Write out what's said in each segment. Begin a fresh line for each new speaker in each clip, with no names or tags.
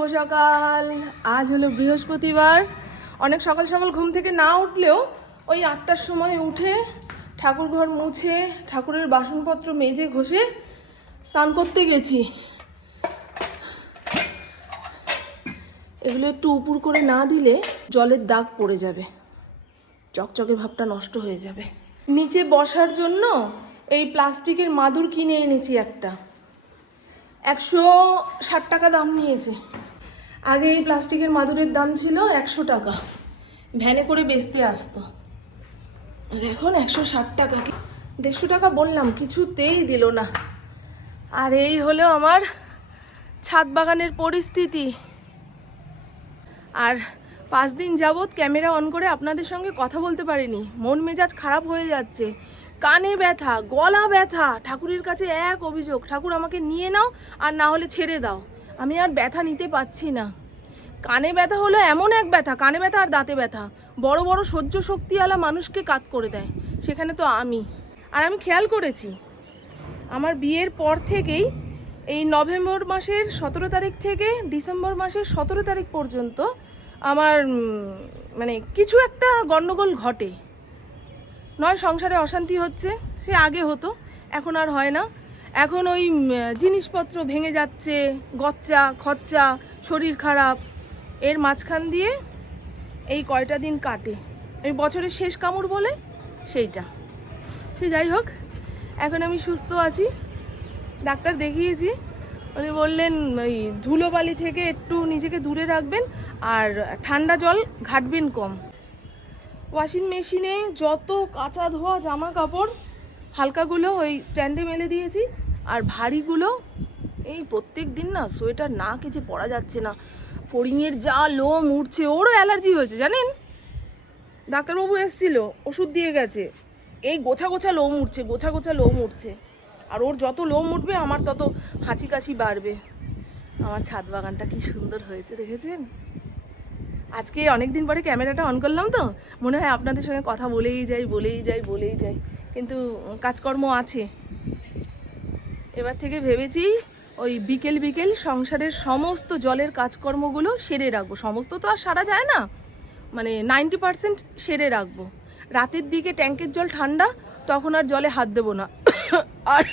শুভ সকাল। আজ হলো বৃহস্পতিবার। অনেক সকাল সকাল ঘুম থেকে না উঠলেও ওই আটটার সময় উঠে ঠাকুর ঘর মুছে, ঠাকুরের বাসনপত্র মেজে ঘষে স্নান করতে গেছি। এগুলো একটু উপুর করে না দিলে জলের দাগ পড়ে যাবে। চকচকে ভাবটা নষ্ট হয়ে যাবে। নিচে বসার জন্য এই প্লাস্টিকের মাদুর কিনে এনেছি একটা। একশো ষাট টাকা দাম নিয়েছে। আগে এই প্লাস্টিকের মাদুরের দাম ছিল একশো টাকা। ভ্যানে করে বেচতে আসতো। আর এখন একশো ষাট টাকা দেড়শো টাকা বললাম, কিছুতেই দিল না। আর এই হলো আমার ছাদ বাগানের পরিস্থিতি। আর পাঁচ দিন যাবৎ ক্যামেরা অন করে আপনাদের সঙ্গে কথা বলতে পারিনি। মন মেজাজ খারাপ হয়ে যাচ্ছে। কানে ব্যথা, গলা ব্যথা। ঠাকুরের কাছে এক অভিযোগ, ঠাকুর, আমাকে নিয়ে নাও আর না হলে ছেড়ে দাও। আমি আর ব্যথা নিতে পারছি না। কানে ব্যথা হলো এমন এক ব্যথা, কানে ব্যথা আর দাঁতে ব্যথা। বড় বড় সহ্য শক্তিওয়ালা মানুষকে কাত করে দেয়, সেখানে তো আমি। আর আমি খেয়াল করেছি, আমার বিয়ের পর থেকেই এই নভেম্বর মাসের সতেরো তারিখ থেকে ডিসেম্বর মাসের সতেরো তারিখ পর্যন্ত আমার মানে কিছু একটা গণ্ডগোল ঘটে। নয়, সংসারে অশান্তি হচ্ছে, সে আগে হতো, এখন আর হয় না। এখন ওই জিনিসপত্র ভেঙে যাচ্ছে, গচ্চা, খচ্চা, শরীর খারাপ। এর মাঝখান দিয়ে এই কয়টা দিন কাটে। এই বছরের শেষ কামড় বলে সেইটা। সে যাই হোক, এখন আমি সুস্থ আছি। ডাক্তার দেখিয়েছি। উনি বললেন, ওই ধুলোবালি থেকে একটু নিজেকে দূরে রাখবেন আর ঠান্ডা জল ঘাটবেন কম। ওয়াশিং মেশিনে যত কাঁচা ধোয়া জামা কাপড়, হালকাগুলো ওই স্ট্যান্ডে মেলে দিয়েছি। আর ভারীগুলো, এই প্রত্যেক দিন না সোয়েটার না কিছু পরা যাচ্ছে না। ফড়িংয়ের যা লোম উঠছে ওরও অ্যালার্জি হয়েছে, জানেন? ডাক্তারবাবু এসেছিল, ওষুধ দিয়ে গেছে। এই গোছা গোছা লোম উঠছে গোছা গোছা লোম উঠছে আর ওর যত লোম উঠবে, আমার তত হাঁচি কাশি বাড়বে। আমার ছাদ বাগানটা কি সুন্দর হয়েছে, দেখেছেন? আজকে অনেক দিন পরে ক্যামেরাটা অন করলাম তো, মনে হয় আপনাদের সঙ্গে কথা বলেই যাই বলেই যাই বলেই যাই। কিন্তু কাজকর্ম আছে। এবার থেকে ভেবেছি ওই বিকেল বিকেল সংসারের সমস্ত জলের কাজকর্মগুলো সেরে রাখব। সমস্ত তো আর সারা যায় না। মানে নাইনটি পার্সেন্ট সেরে রাখব। রাতের দিকে ট্যাঙ্কের জল ঠান্ডা, তখন আর জলে হাত দেবো না। আর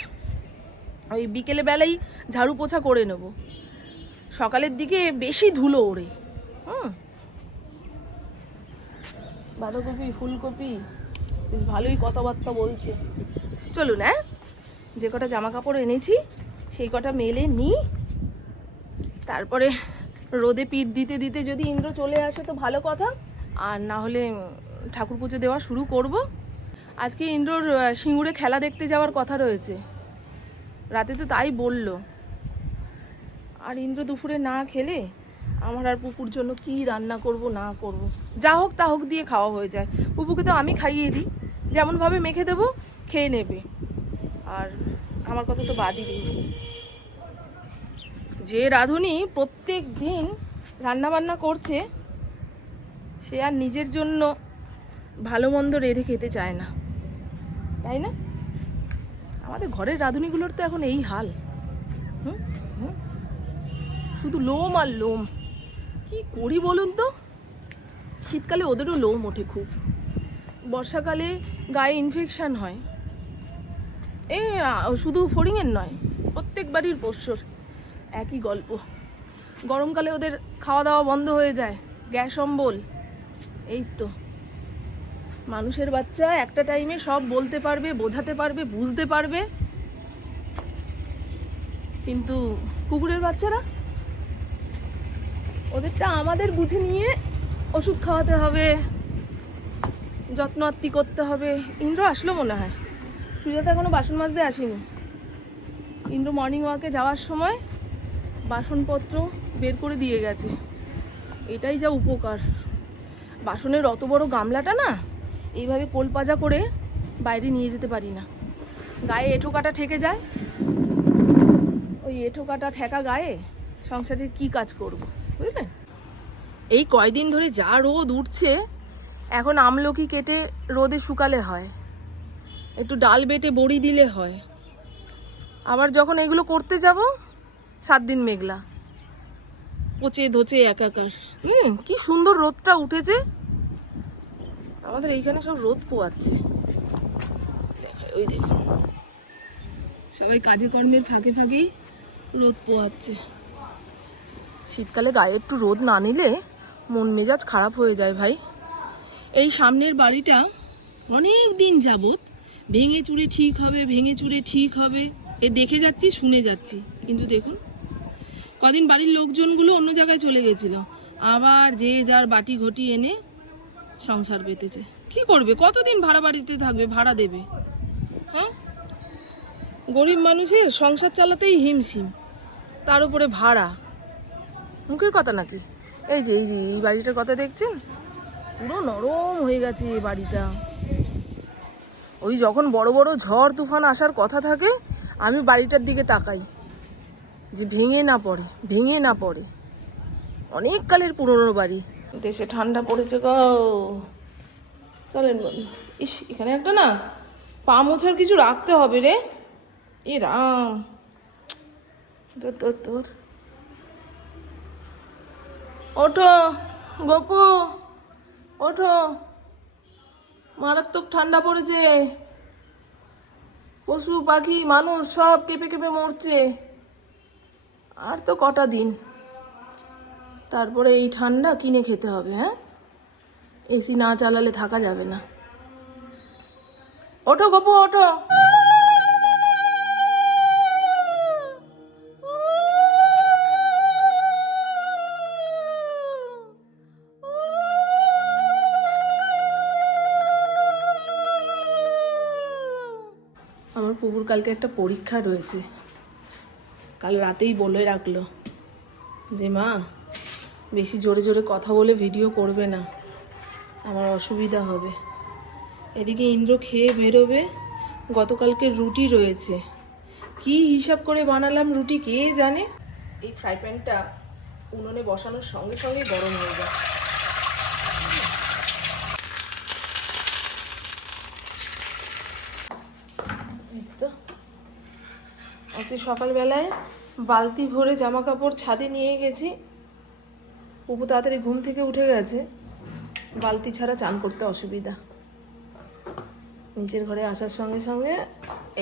ওই বিকেলে বেলাই ঝাড়ু পোছা করে নেব। সকালের দিকে বেশি ধুলো ওড়ে। হুম। বাঁধাকপি, ফুলকপি, বেশ ভালোই কথাবার্তা বলছে। চলুন হ্যাঁ যে কটা জামা কাপড় এনেছি, সেই কটা মেলে নিই তারপরে রোদে পিঠ দিতে দিতে যদি ইন্দ্র চলে আসে তো ভালো কথা। আর না হলে ঠাকুর পুজো দেওয়া শুরু করব। আজকে ইন্দ্রর সিঙ্গুরে খেলা দেখতে যাওয়ার কথা রয়েছে। রাতে তো তাই বলল। আর ইন্দ্র দুপুরে না খেলে আমার আর পুকুর জন্য কি রান্না করব, না করব। যা হোক তা হোক দিয়ে খাওয়া হয়ে যায়। পুপুকে তো আমি খাইয়ে দিই। যেমনভাবে মেখে দেবো, খেয়ে নেবে। আর আমার কথা তো বাদই দিই। যে রাঁধুনি প্রত্যেক দিন রান্না বান্না করছে, সে আর নিজের জন্য ভালো মন্দ রেঁধে খেতে চায় না। তাই না? আমাদের ঘরের রাঁধুনিগুলোর তো এখন এই হাল। শুধু লোম আর লোম। কি করি বলুন তো? শীতকালে ওদেরও লোম ওঠে খুব। বর্ষাকালে গায়ে ইনফেকশান হয়। এ শুধু ফড়িংয়ের নয়, প্রত্যেক বাড়ির পোষ্যর একই গল্প। গরমকালে ওদের খাওয়া দাওয়া বন্ধ হয়ে যায়, গ্যাস অম্বল, এই তো। মানুষের বাচ্চা একটা টাইমে সব বলতে পারবে, বোঝাতে পারবে, বুঝতে পারবে। কিন্তু কুকুরের বাচ্চারা? ওদেরটা আমাদের বুঝে নিয়ে ওষুধ খাওয়াতে হবে যত্ন আত্তি করতে হবে। ইন্দ্র আসলো মনে হয়। সুজাতা এখনও বাসন মাজতে আসেনি। ইন্দ্র মর্নিং ওয়াকে যাওয়ার সময় বাসনপত্র বের করে দিয়ে গেছে। এটাই যা উপকার। বাসনের অত বড় গামলাটা না, এইভাবে কোলপাজা করে বাইরে নিয়ে যেতে পারি না। গায়ে এঁঠো কাটা ঠেকে যায়। ওই এঁঠো কাটা ঠেকা গায়ে সংসারে কি কাজ করব বুঝলেন এই কয়দিন ধরে যা রোদ উঠছে, এখন আমলকি কেটে রোদে শুকালে হয়। একটু ডাল বেটে বড়ি দিলে হয়। আবার যখন এগুলো করতে যাব, সাত দিন মেঘলা। পচে ধচে একাকার। হুম, কি সুন্দর রোদটা উঠেছে। আমাদের এইখানে সব রোদ পোয়াচ্ছে। দেখায় ওই দেখুন। সবাই কাজে কর্মের ফাঁকে ফাঁকেই রোদ পোয়াচ্ছে। শীতকালে গায়ে একটু রোদ না নিলে মন মেজাজ খারাপ হয়ে যায় ভাই। এই সামনের বাড়িটা অনেক দিন যাবত ভেঙে চুরে ঠিক হবে, ভেঙে চুরে ঠিক হবে। এ দেখে যাচ্ছি, শুনে যাচ্ছি। কিন্তু দেখুন, কদিন বাড়ির লোকজনগুলো অন্য জায়গায় চলে গেছিল। আবার যে যার বাটি ঘটি এনে সংসার পেতেছে কি করবে? কতদিন ভাড়া বাড়িতে থাকবে, ভাড়া দেবে? হ্যাঁ? গরিব মানুষের সংসার চালাতেই হিমশিম। তার উপরে ভাড়া। মুখের কথা নাকি? এই যে এই যে, এই বাড়িটার কথা দেখছেন? পুরো নরম হয়ে গেছে এই বাড়িটা। ওই যখন বড় বড় ঝড় তুফান আসার কথা থাকে, আমি বাড়িটার দিকে তাকাই, যে ভেঙে না পড়ে, ভেঙে না পড়ে। অনেক কালের পুরনো বাড়ি। দেশে ঠান্ডা পড়েছে গো। চলেন ইস, এখানে একটা না, পা মোছার কিছু রাখতে হবে রে। এ রাম। তোর তোর তোর। ওঠো, গপু। ওঠো। মারাত্মক ঠান্ডা পড়েছে। পশু, পাখি, মানুষ সব কেঁপে কেঁপে মরছে। আর তো কটা দিন। তারপরে এই ঠান্ডা কিনে খেতে হবে হ্যাঁ? এসি না চালালে থাকা যাবে না। ওঠো গপু, ওঠো। পুকুর কালকে একটা পরীক্ষা রয়েছে। কাল রাতেই বলে রাখল যে, মা, বেশি জোরে জোরে কথা বলে ভিডিও করবে না। আমার অসুবিধা হবে। এদিকে ইন্দ্র খেয়ে বেরোবে। গতকালকে রুটি রয়েছে। কি হিসাব করে বানালাম রুটি, কে জানে? এই ফ্রাই প্যানটা উনুনে বসানোর সঙ্গে সঙ্গে গরম হয়ে যায় এই তো আজকে সকালবেলায় বালতি ভরে জামা কাপড় ছাদে নিয়ে গেছি। অপু তাড়াতাড়ি ঘুম থেকে উঠে গেছে। বালতি ছাড়া চান করতে অসুবিধা। নিচের ঘরে আসার সঙ্গে সঙ্গে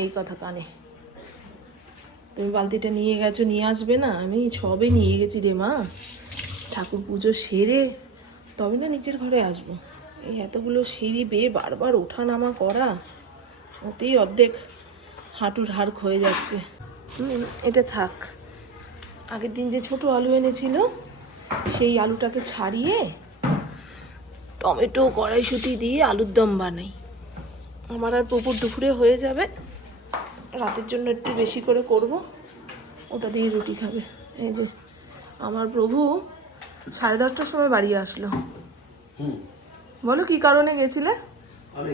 এই কথা কানে। তুমি বালতিটা নিয়ে গেছো, নিয়ে আসবে না? আমি সবে নিয়ে গেছি রে মা। ঠাকুর পুজো সেরে তবে না নিচের ঘরে আসব। এই এতগুলো সিঁড়ি বেয়ে বারবার ওঠা নামা করা ওতেই অর্ধেক হাঁটুর হাড় ক্ষয়ে যাচ্ছে। এটা থাক। আগের দিন যে ছোট আলু এনেছিল সেই আলুটাকে ছাড়িয়ে টমেটো কড়াইশুঁটি দিয়ে আলুর দম বানাই। আমার আর পুকুর দুপুরে হয়ে যাবে। রাতের জন্য একটু বেশি করে করব। ওটা দিয়ে রুটি খাবে। এই যে আমার প্রভু সাড়ে দশটার সময় বাড়ি আসলো। বলো কি কারণে গেছিলে?
আমি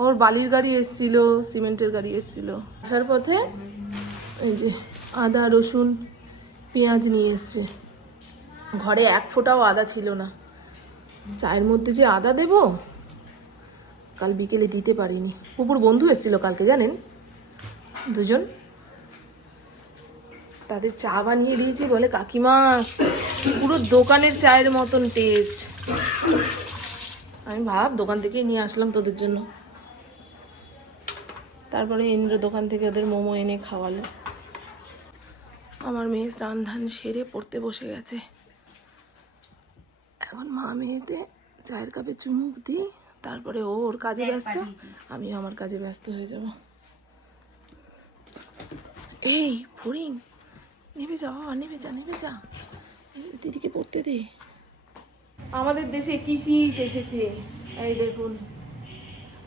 ওর বালির গাড়ি এসছিল, সিমেন্টের গাড়ি এসছিল। আসার পথে এই যে আদা, রসুন, পেঁয়াজ নিয়ে এসছে। ঘরে এক ফোঁটাও আদা ছিল না। চায়ের মধ্যে যে আদা দেব, কাল বিকেলে দিতে পারিনি। পুকুর বন্ধু এসেছিল কালকে, জানেন? দুজন। তাদের চা বানিয়ে দিয়েছি বলে, কাকিমা, পুরো দোকানের চায়ের মতন টেস্ট আমি ভাব দোকান থেকেই নিয়ে আসলাম তোদের জন্য। তারপরে ইন্দ্র দোকান থেকে ওদের মোমো এনে খাওয়ালো। আমার মেয়ে স্নান ধান সেরে পড়তে বসে গেছে। এখন মা মেয়েতে চায়ের কাপে চুমুক দিই তারপরে ও ওর কাজে ব্যস্ত আমি আমার কাজে ব্যস্ত হয়ে যাব। এই ফড়িং নেবে যা বাবা নেবে যা নেবে যা। দিদিকে পড়তে দে। আমাদের দেশে কি শীত এসেছে। এই দেখুন।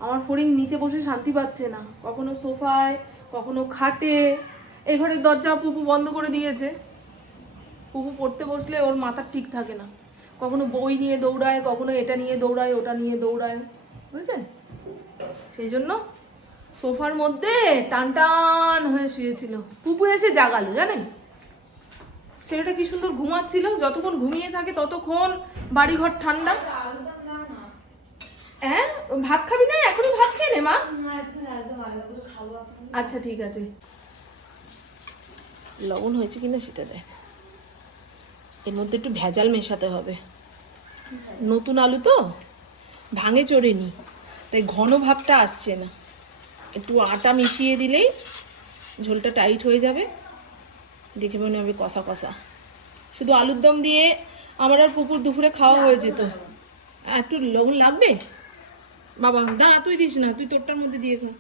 আমার ফড়িং নিচে বসে শান্তি পাচ্ছে না। কখনো সোফায়, কখনো খাটে। এই ঘরের দরজা পুপু বন্ধ করে দিয়েছে। পুপু পড়তে বসলে ওর মাথা ঠিক থাকে না। কখনো বই নিয়ে দৌড়ায়, কখনো এটা নিয়ে দৌড়ায়, ওটা নিয়ে দৌড়ায়। বুঝছেন? সেই জন্য সোফার মধ্যে টান টান হয়ে শুয়েছিল। পুপু এসে জাগালো, জানেন? ছেলেটা কি সুন্দর ঘুমাচ্ছিল? যতক্ষণ ঘুমিয়ে থাকে ততক্ষণ বাড়িঘর ঠান্ডা। হ্যাঁ ভাত খাবি না? এখনই ভাত খেয়ে নে মা। আচ্ছা ঠিক আছে। লবণ হয়েছে কিনা সেটা দেখ। এর মধ্যে একটু ভেজাল মেশাতে হবে। নতুন আলু তো? ভাঙে চড়েনি। তাই ঘন ভাবটা আসছে না। একটু আটা মিশিয়ে দিলেই ঝোলটা টাইট হয়ে যাবে। দেখে মনে হবে কষা কষা। শুধু আলুর দম দিয়ে আমার আর পুকুর দুপুরে খাওয়া হয়ে যেত। একটু লবণ লাগবে? বাবা দাঁড়া তুই দিস না তুই তোরটার মধ্যে দিয়ে খা।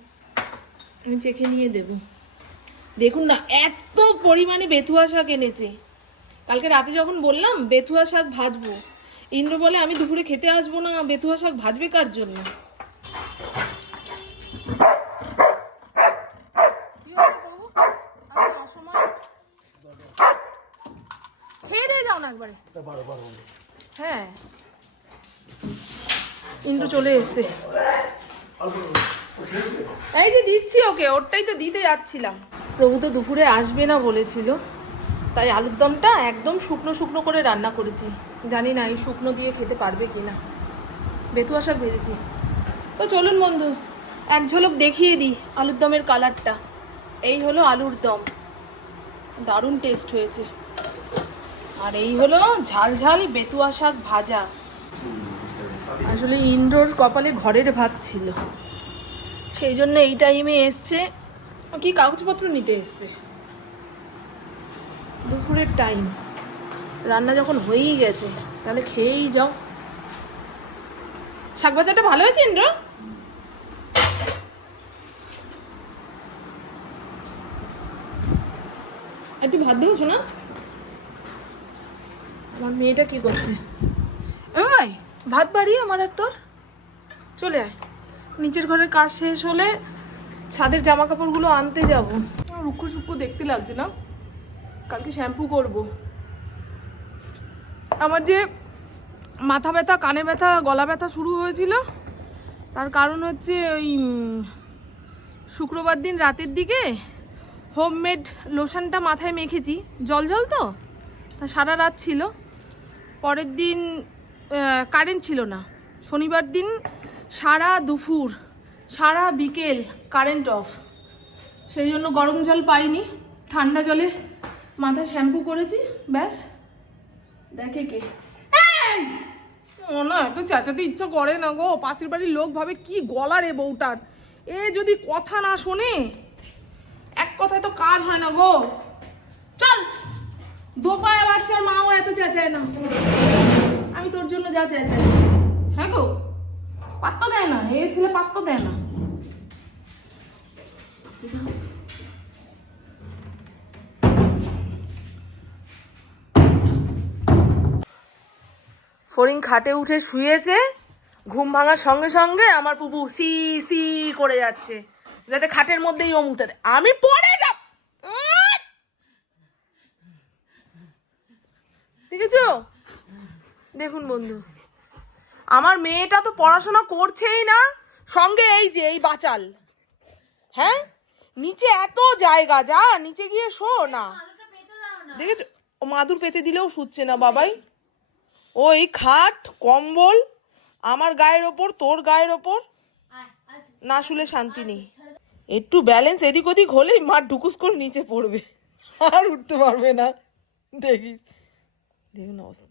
আমি চেখে নিয়ে দেব। দেখুন না এত পরিমাণে বেথুয়া শাক এনেছে। কালকে রাতে যখন বললাম বেথুয়া শাক ভাজবো ইন্দ্র বলে আমি দুপুরে খেতে আসব না বেথুয়া শাক ভাজবে কার জন্য? খেয়ে দিয়ে যাও না একবারে। হ্যাঁ। ইন্দ্র চলে এসছে। এই যে দিচ্ছি ওকে, ওরটাই তো দিতে যাচ্ছিলাম। প্রভু তো দুপুরে আসবে না বলেছিল। তাই আলুর দমটা একদম শুকনো শুকনো করে রান্না করেছি। জানি না এই শুকনো দিয়ে খেতে পারবে কি না বেতুয়া শাক ভেজেছি। তো চলুন বন্ধু, এক ঝলক দেখিয়ে দিই আলুর দমের কালারটা। এই হলো আলুর দম। দারুণ টেস্ট হয়েছে। আর এই হলো ঝাল ঝাল বেতুয়া শাক ভাজা। আসলে ইন্দ্রর কপালে ঘরের ভাত ছিল। সেই জন্য এই টাইমে এসছে, কি কাগজপত্র নিতে এসছে? দুপুরের টাইম রান্না যখন হয়েই গেছে, তাহলে খেয়েই যাও। শাক ভাজাটা ভালো হয়েছে, ইন্দ্র? একটু ভাত দেবো শোনা আমার মেয়েটা কি করছে? ভাত বাড়িয়ে আমার আর তোর? চলে আয়। নিচের ঘরের কাজ শেষ হলে ছাদের জামা কাপড়গুলো আনতে যাব। রুক্ষ সুক্ষ দেখতে লাগছে না। কালকে শ্যাম্পু করব। আমার যে মাথা ব্যথা, কানে ব্যথা, গলা ব্যথা শুরু হয়েছিল, তার কারণ হচ্ছে ওই শুক্রবার দিন রাতের দিকে হোমমেড লোশনটা মাথায় মেখেছি। জল জল তো? তা সারা রাত ছিল। পরের দিন কারেন্ট ছিল না। শনিবার দিন সারা দুপুর, সারা বিকেল কারেন্ট অফ সেই জন্য গরম জল পাইনি, ঠান্ডা জলে মাথায় শ্যাম্পু করেছি, ব্যাস। দেখে কে! ও না, এত চেঁচাতে ইচ্ছা করে না গো। পাশের বাড়ির লোক ভাবে কি গলা রে বউটার। এ যদি কথা না শোনে, এক কথায় তো কাজ হয় না গো। চল, দোপায়া বাচ্চার মাও এত চেঁচায় না। যা চেঁচাই হ্যাঁ গো দেয় না এ ছেলে পাত্তা দেয় না। ফরিং খাটে উঠে শুয়েছে, ঘুম ভাঙার সঙ্গে সঙ্গে আমার পুপু সি সি করে যাচ্ছে। যাতে খাটের মধ্যেই ও মুতে দেয়। আমি পড়ে যাব। উম! দেখুন বন্ধু, আমার মেয়েটা তো পড়াশোনা করছেই না। সঙ্গে এই যে, এই বাচাল। হ্যাঁ? নিচে এত জায়গা, যা, নিচে গিয়ে শো, না। দেখেছ? মাদুর পেতে দিলেও শুচ্ছে না, বাবাই। ওই খাট, কম্বল, আমার গায়ের ওপর, তোর গায়ের ওপর। না শুলে শান্তি নেই। একটু ব্যালেন্স এদিক ওদিক হলেই মা ঢুকুস করে নিচে পড়বে। আর উঠতে পারবে না। দেখিস। দেখুন অবস্থা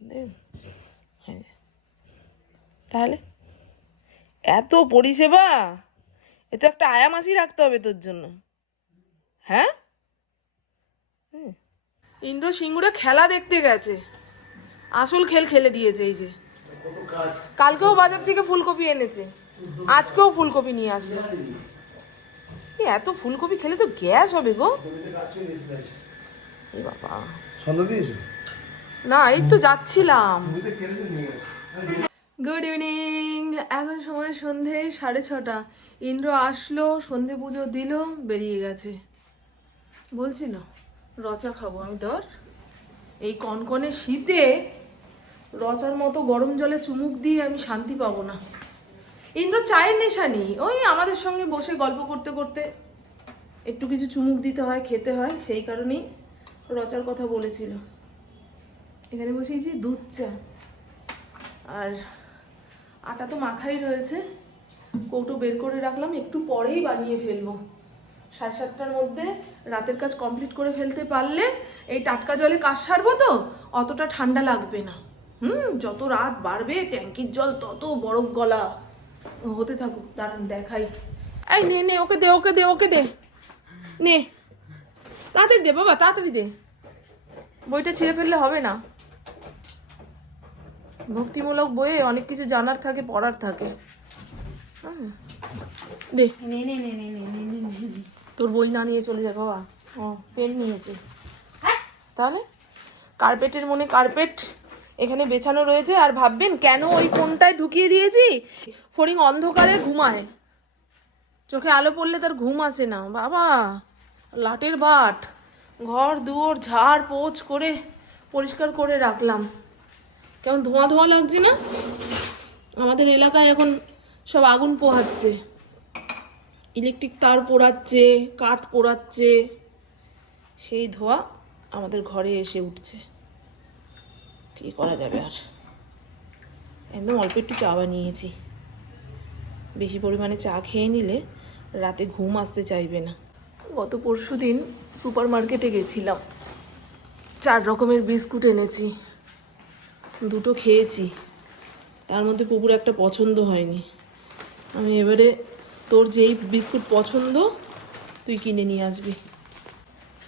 তাহলে? এত পরিষেবা? এ তো একটা আয়ামাসি রাখতে হবে তোর জন্য। হ্যাঁ? ইন্দ্র সিংহরা খেলা দেখতে গেছে। আসল খেল খেলে দিয়েছে এই যে। কালকেও বাজার থেকে ফুলকপি এনেছে। আজকেও ফুলকপি নিয়ে আসলো। এত ফুলকপি খেলে তো গ্যাস হবে গো। বাবা। না এই তো যাচ্ছিলাম। গুড ইভিনিং এখন সময় সন্ধে সাড়ে ছটা। ইন্দ্র আসলো, সন্ধে পুজো দিল, বেরিয়ে গেছে। বলছিল, রচা খাব আমি ধর। এই কনকনে শীতে রচার মতো গরম জলে চুমুক দিয়ে আমি শান্তি পাবো না। ইন্দ্র চায়ের নেশা নেই। ওই আমাদের সঙ্গে বসে গল্প করতে করতে একটু কিছু চুমুক দিতে হয়, খেতে হয়, সেই কারণেই রচার কথা বলেছিল। এখানে বসিয়েছি দুধ চা। আর আটা তো মাখাই রয়েছে। কৌটো বের করে রাখলাম, একটু পরেই বানিয়ে ফেলব। সাড়ে সাতটার মধ্যে রাতের কাজ কমপ্লিট করে ফেলতে পারলে এই টাটকা জলে কাজ সারবো তো, অতটা ঠান্ডা লাগবে না। হুম, যত রাত বাড়বে, ট্যাঙ্কির জল তত বরফ গলা। হতে থাকুক, দাঁড়ান, দেখাই। এই, নে নে, ওকে দে ওকে দে ওকে দে। নে, তাড়াতাড়ি দে, বাবা, তাড়াতাড়ি দে। বইটা ছিঁড়ে ফেললে হবে না। ভক্তিমূলক বইয়ে অনেক কিছু জানার থাকে পড়ার থাকে। তোর বই না নিয়ে চলে যায় বাবা। ও পেন নিয়েছে। তাহলে? কার্পেটের মনে কার্পেট এখানে বেছানো রয়েছে আর ভাববেন কেন ওই ফোনটায় ঢুকিয়ে দিয়েছি? ফড়িং অন্ধকারে ঘুমায়। চোখে আলো পড়লে তার ঘুম আসে না। বাবা লাটের বাট। ঘর দুয়ার ঝাড় পোচ করে পরিষ্কার করে রাখলাম। কেমন ধোঁয়া ধোঁয়া লাগছে না? আমাদের এলাকায় এখন সব আগুন পোহাচ্ছে। ইলেকট্রিক তার পোড়াচ্ছে, কাঠ পোড়াচ্ছে। সেই ধোঁয়া আমাদের ঘরে এসে উঠছে। কী করা যাবে আর? একদম অল্প একটু চা বানিয়েছি। বেশি পরিমাণে চা খেয়ে নিলে রাতে ঘুম আসতে চাইবে না। গত পরশু দিন সুপার মার্কেটে গেছিলাম। চার রকমের বিস্কুট এনেছি। দুটো খেয়েছি। তার মধ্যে পুকুর একটা পছন্দ হয়নি। আমি এবারে তোর যেই বিস্কুট পছন্দ, তুই কিনে নিয়ে আসবি।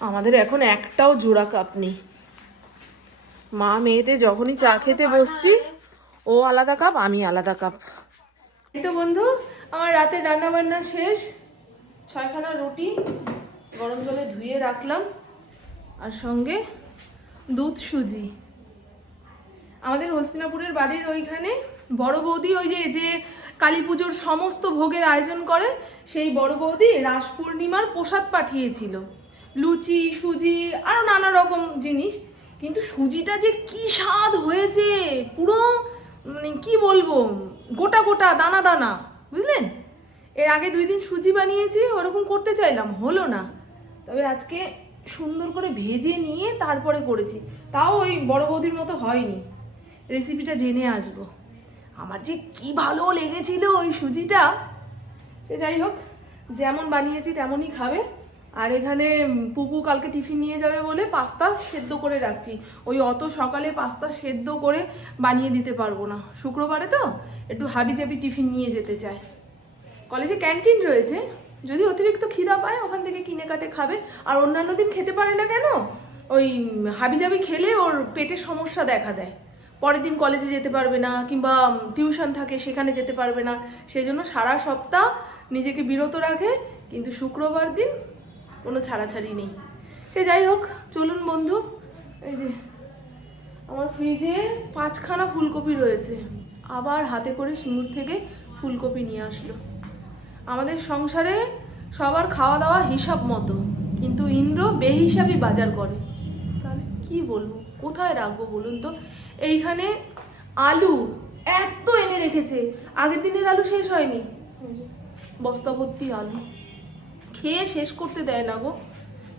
আমাদের এখন একটাও জোড়া কাপ নেই। মা মেয়েতে যখনই চা খেতে বসছি, ও আলাদা কাপ, আমি আলাদা কাপ। এই তো বন্ধু, আমার রাতে রান্না বান্না শেষ। ছয়খানা রুটি, গরম জলে ধুয়ে রাখলাম। আর সঙ্গে দুধ সুজি। আমাদের হস্তিনাপুরের বাড়ির ওইখানে বড় বৌদি ওই যে যে কালী পুজোর সমস্ত ভোগের আয়োজন করে, সেই বড় বৌদি রাস পূর্ণিমার প্রসাদ পাঠিয়েছিল। লুচি, সুজি আরও নানা রকম জিনিস। কিন্তু সুজিটা যে কি স্বাদ হয়েছে! পুরো মানে কি বলব, গোটা গোটা, দানা দানা, বুঝলেন? এর আগে দুই দিন সুজি বানিয়েছি, ওরকম করতে চাইলাম, হলো না। তবে আজকে সুন্দর করে ভেজে নিয়ে তারপরে করেছি। তাও ওই বড় বৌদির মতো হয়নি। রেসিপিটা জেনে আসব। আমার যে কি ভালো লেগেছিল ওই সুজিটা। সে যাই হোক, যেমন বানিয়েছি তেমনই খাবে। আর এখানে পুপু কালকে টিফিন নিয়ে যাবে বলে পাস্তা সেদ্ধ করে রাখছি। ওই অত সকালে পাস্তা সেদ্ধ করে বানিয়ে দিতে পারব না। শুক্রবারে তো একটু হাবিজাবি টিফিন নিয়ে যেতে চায়। কলেজে ক্যান্টিন রয়েছে। যদি অতিরিক্ত খিদা পায়, ওখান থেকে কিনে কাটে খাবে। আর অন্যান্য দিন খেতে পারে না কেন? ওই হাবিজাবি খেলে ওর পেটের সমস্যা দেখা দেয়। পরের দিন কলেজে যেতে পারবে না, কিংবা টিউশন থাকে সেখানে যেতে পারবে না। সেই জন্য সারা সপ্তাহ নিজেকে বিরত রাখে, কিন্তু শুক্রবার দিন কোনো ছাড়াছাড়ি নেই। সে যাই হোক, চলুন বন্ধু, এই যে আমার ফ্রিজে পাঁচখানা ফুলকপি রয়েছে। আবার হাতে করে সিঙ্গুর থেকে ফুলকপি নিয়ে আসলো। আমাদের সংসারে সবার খাওয়া দাওয়া হিসাব মতো, কিন্তু ইন্দ্র বেহিসাবি বাজার করে। তাহলে কি বলব? কোথায় রাখব বলুন তো? এইখানে আলু এত এনে রেখেছে। আগের দিনের আলু শেষ হয়নি। বস্তা ভর্তি আলু। খেয়ে শেষ করতে দেয় না গো।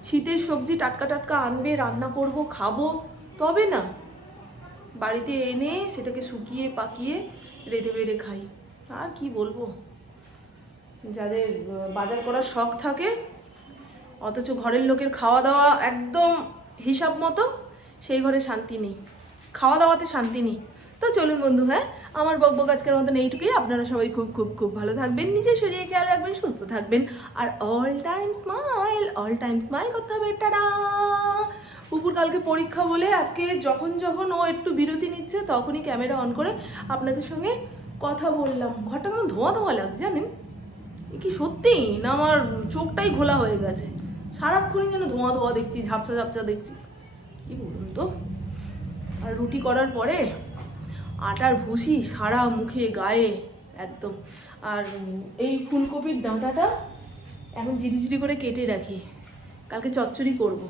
শীতের সবজি টাটকা টাটকা আনবে, রান্না করব, খাব, তবে না। বাড়িতে এনে সেটাকে শুকিয়ে পাকিয়ে রেঁধে বেড়ে খাই। আর কি বলব? যাদের বাজার করার শখ থাকে, অথচ ঘরের লোকের খাওয়া দাওয়া একদম হিসাব মতো সেই ঘরে শান্তি নেই। খাওয়া দাওয়াতে শান্তি নেই। তো চলুন বন্ধু হ্যাঁ? আমার বকবক আজকের মতন এইটুকুই। আপনারা সবাই খুব খুব খুব ভালো থাকবেন। নিজের শরীরে খেয়াল রাখবেন, সুস্থ থাকবেন। আর all time smile all time smile করতে হবে। টাটা! পুকুর কালকে পরীক্ষা বলে আজকে যখন যখন ও একটু বিরতি নিচ্ছে, তখনই ক্যামেরা অন করে আপনাদের সঙ্গে কথা বললাম। ঘরটা কেমন ধোঁয়া ধোঁয়া লাগছে জানেন? কি সত্যি? না, আমার চোখটাই ঘোলা হয়ে গেছে। সারাক্ষণই যেন ধোঁয়া ধোঁয়া দেখছি ঝাপসা ঝাপসা দেখছি। কি বলুন তো? আর রুটি করার পরে আটার ভুসি সারা মুখে, গায়ে, একদম। আর এই ফুলকপির ডাঁটাটা এখন ঝিরিঝিরি করে কেটে রাখি। কালকে চচ্চড়ি করব।